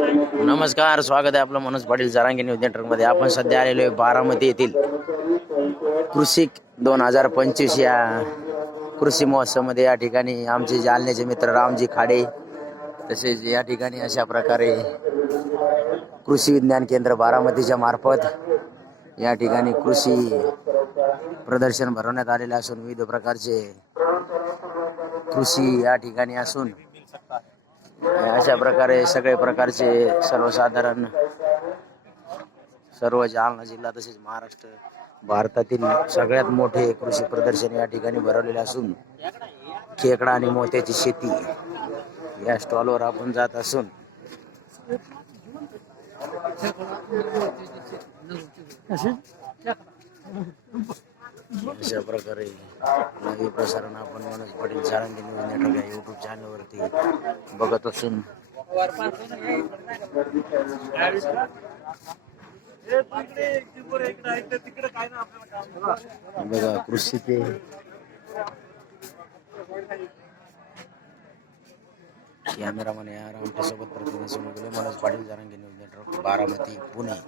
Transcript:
नमस्कार स्वागत आहे आपलं मनोज पाटील जरांगी न्यूज नेटवर्कमध्ये. आपण सध्या आलेलो आहे बारामती येथील कृषी दोन हजार पंचवीस या कृषी महोत्सवमध्ये. या ठिकाणी आमचे जालन्याचे मित्र रामजी खाडे तसेच या ठिकाणी अशा प्रकारे कृषी विज्ञान केंद्र बारामतीच्या मार्फत या ठिकाणी कृषी प्रदर्शन भरवण्यात आलेले असून विविध प्रकारचे कृषी या ठिकाणी असून अशा प्रकारे सगळे प्रकारचे सर्वसाधारण सर्व जालना जिल्हा तसेच महाराष्ट्र भारतातील सगळ्यात मोठे कृषी प्रदर्शन या ठिकाणी भरवलेले असून खेकडा आणि मोत्याची शेती या स्टॉलवर आपण जात असून अशा प्रकारे प्रसारण आपण मनोज पाटील सारंगी न्यूज नेटवर्क या युट्यूब बघत असून. बघा कृषी ते कॅमेरामन या रामटेसोबत प्रतिनिधी मनोज पाटील जारांगी न्यूज नेटवर्क बारामती पुणे.